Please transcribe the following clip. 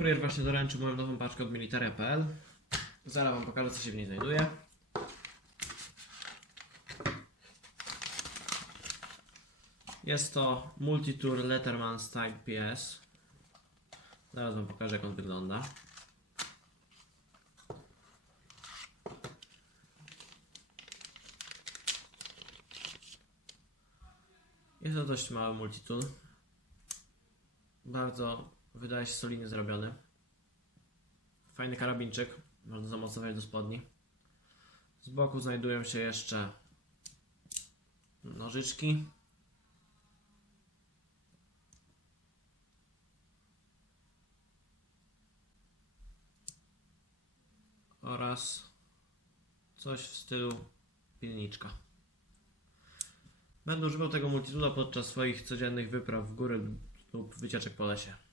Kurier właśnie doręczył moją nową paczkę od militaria.pl. Zaraz wam pokażę, co się w niej znajduje. Jest to Multitool Letterman Style PS. Zaraz wam pokażę, jak on wygląda. Jest to dość mały multitool. Bardzo, wydaje się, solidnie zrobiony. Fajny karabinczyk, można zamocować do spodni. Z boku znajdują się jeszcze nożyczki. Oraz coś w stylu pilniczka. Będę używał tego multitoola podczas swoich codziennych wypraw w góry lub wycieczek po lesie.